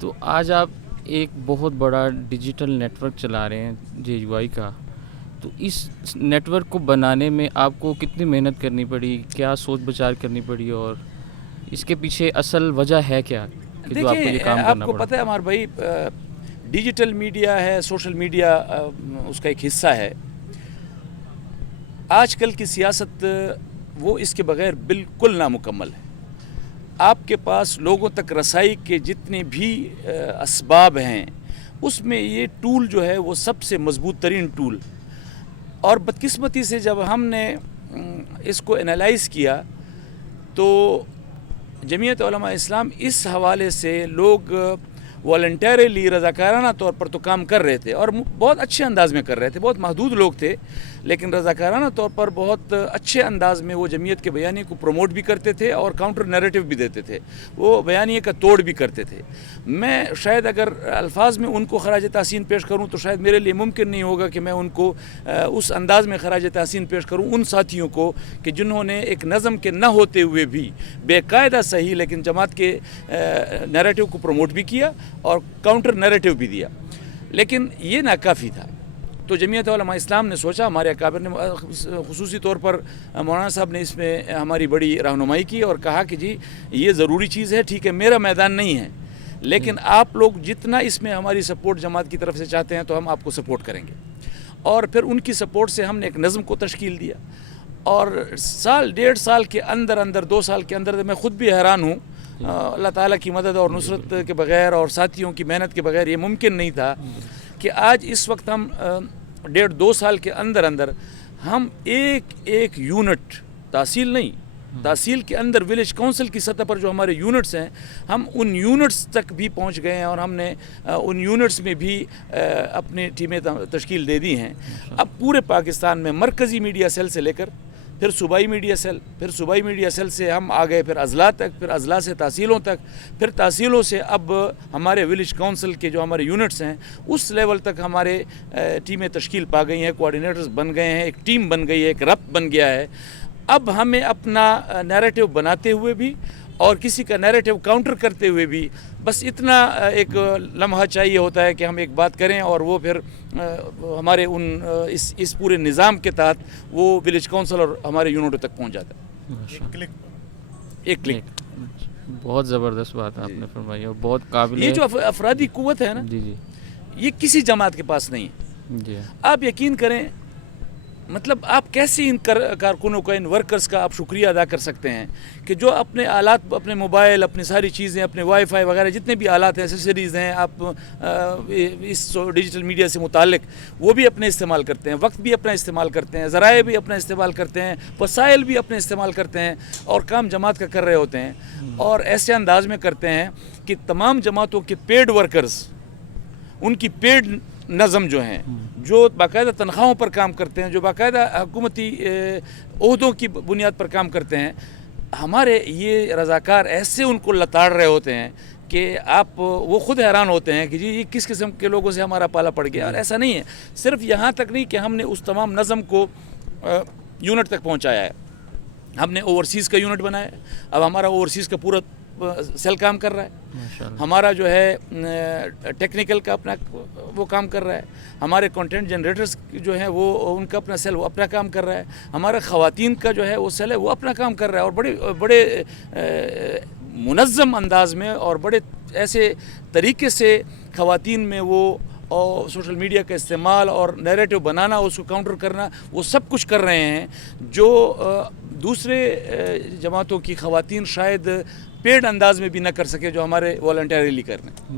تو آج آپ ایک بہت بڑا ڈیجیٹل نیٹ ورک چلا رہے ہیں JUI کا، تو اس نیٹ ورک کو بنانے میں آپ کو کتنی محنت کرنی پڑی، کیا سوچ بچار کرنی پڑی، اور اس کے پیچھے اصل وجہ ہے کیا کہ جو آپ کو یہ دیکھیں، کام آپ کرنا کو پڑا؟ پتہ ہے ہمارے بھائی، ڈیجیٹل میڈیا ہے، سوشل میڈیا اس کا ایک حصہ ہے۔ آج کل کی سیاست وہ اس کے بغیر بالکل نامکمل ہے۔ آپ کے پاس لوگوں تک رسائی کے جتنے بھی اسباب ہیں، اس میں یہ ٹول جو ہے وہ سب سے مضبوط ترین ٹول، اور بدقسمتی سے جب ہم نے اس کو انالائز کیا تو جمعیت علماء اسلام اس حوالے سے لوگ والنٹیرلی رضاکارانہ طور پر تو کام کر رہے تھے، اور بہت اچھے انداز میں کر رہے تھے، بہت محدود لوگ تھے، لیکن رضاکارانہ طور پر بہت اچھے انداز میں وہ جمعیت کے بیانیے کو پروموٹ بھی کرتے تھے اور کاؤنٹر نیریٹو بھی دیتے تھے، وہ بیانیے کا توڑ بھی کرتے تھے۔ میں شاید اگر الفاظ میں ان کو خراج تحسین پیش کروں تو شاید میرے لیے ممکن نہیں ہوگا کہ میں ان کو اس انداز میں خراج تحسین پیش کروں، ان ساتھیوں کو کہ جنہوں نے ایک نظم کے نہ ہوتے ہوئے بھی بے قاعدہ صحیح لیکن جماعت کے نیریٹو کو پروموٹ بھی کیا اور کاؤنٹر نیریٹو بھی دیا، لیکن یہ ناکافی تھا۔ تو جمعیت علماء اسلام نے سوچا، ہمارے اکابر نے خصوصی طور پر مولانا صاحب نے اس میں ہماری بڑی رہنمائی کی اور کہا کہ جی یہ ضروری چیز ہے، ٹھیک ہے میرا میدان نہیں ہے، لیکن آپ لوگ جتنا اس میں ہماری سپورٹ جماعت کی طرف سے چاہتے ہیں تو ہم آپ کو سپورٹ کریں گے۔ اور پھر ان کی سپورٹ سے ہم نے ایک نظم کو تشکیل دیا، اور سال 1.5 سال کے اندر 2 سال کے اندر میں خود بھی حیران ہوں، اللہ تعالیٰ کی مدد اور نصرت کے بغیر اور ساتھیوں کی محنت کے بغیر یہ ممکن نہیں تھا کہ آج اس وقت ہم 1.5-2 سال کے اندر ہم ایک یونٹ، تحصیل نہیں، تحصیل کے اندر ولیج کونسل کی سطح پر جو ہمارے یونٹس ہیں، ہم ان یونٹس تک بھی پہنچ گئے ہیں، اور ہم نے ان یونٹس میں بھی اپنی ٹیمیں تشکیل دے دی ہیں۔ اب پورے پاکستان میں مرکزی میڈیا سیل سے لے کر پھر صوبائی میڈیا سیل، پھر صوبائی میڈیا سیل سے ہم آ گئے پھر اضلاع تک، پھر اضلاع سے تحصیلوں تک، پھر تحصیلوں سے اب ہمارے ولیج کونسل کے جو ہمارے یونٹس ہیں اس لیول تک ہمارے ٹیمیں تشکیل پا گئی ہیں، کوارڈینیٹرز بن گئے ہیں، ایک ٹیم بن گئی ہے، ایک ربط بن گیا ہے۔ اب ہمیں اپنا نیریٹو بناتے ہوئے بھی اور کسی کا نیریٹو کاؤنٹر کرتے ہوئے بھی بس اتنا ایک لمحہ چاہیے ہوتا ہے کہ ہم ایک بات کریں اور وہ پھر ہمارے اس پورے نظام کے تحت وہ ولیج کونسل اور ہمارے یونٹوں تک پہنچ جاتا ہے۔ ایک کلک۔ بہت زبردست بات آپ نے فرمائی اور بہت قابل، یہ جو افرادی قوت ہے نا، یہ کسی جماعت کے پاس نہیں ہے۔ آپ یقین کریں، مطلب آپ کیسے ان کارکنوں کا، ان ورکرز کا آپ شکریہ ادا کر سکتے ہیں کہ جو اپنے آلات، اپنے موبائل، اپنی ساری چیزیں، اپنے وائی فائی وغیرہ جتنے بھی آلات ہیں، ایسیسریز ہیں، آپ اس ڈیجیٹل میڈیا سے متعلق وہ بھی اپنے استعمال کرتے ہیں، وقت بھی اپنا استعمال کرتے ہیں، ذرائع بھی اپنا استعمال کرتے ہیں، وسائل بھی اپنے استعمال کرتے ہیں، اور کام جماعت کا کر رہے ہوتے ہیں، اور ایسے انداز میں کرتے ہیں کہ تمام جماعتوں کے پیڈ ورکرز، ان کی پیڈ نظم جو ہیں، جو باقاعدہ تنخواہوں پر کام کرتے ہیں، جو باقاعدہ حکومتی عہدوں کی بنیاد پر کام کرتے ہیں، ہمارے یہ رضاکار ایسے ان کو لتاڑ رہے ہوتے ہیں کہ آپ وہ خود حیران ہوتے ہیں کہ جی یہ کس قسم کے لوگوں سے ہمارا پالا پڑ گیا۔ اور ایسا نہیں ہے، صرف یہاں تک نہیں کہ ہم نے اس تمام نظم کو یونٹ تک پہنچایا ہے، ہم نے اوورسیز کا یونٹ بنایا ہے، اب ہمارا اوورسیز کا پورا سیل کام کر رہا ہے، ہمارا جو ہے ٹیکنیکل کا اپنا وہ کام کر رہا ہے، ہمارے کنٹینٹ جنریٹرز جو ہیں وہ ان کا اپنا سیل وہ اپنا کام کر رہا ہے، ہمارا خواتین کا جو ہے وہ سیل ہے وہ اپنا کام کر رہا ہے، اور بڑے منظم انداز میں اور بڑے ایسے طریقے سے خواتین میں وہ اور سوشل میڈیا کا استعمال اور نیریٹو بنانا، اس کو کاؤنٹر کرنا، وہ سب کچھ کر رہے ہیں جو دوسرے جماعتوں کی خواتین شاید پیڈ انداز میں بھی نہ کر سکے، جو ہمارے والنٹیرلی کر رہے ہیں۔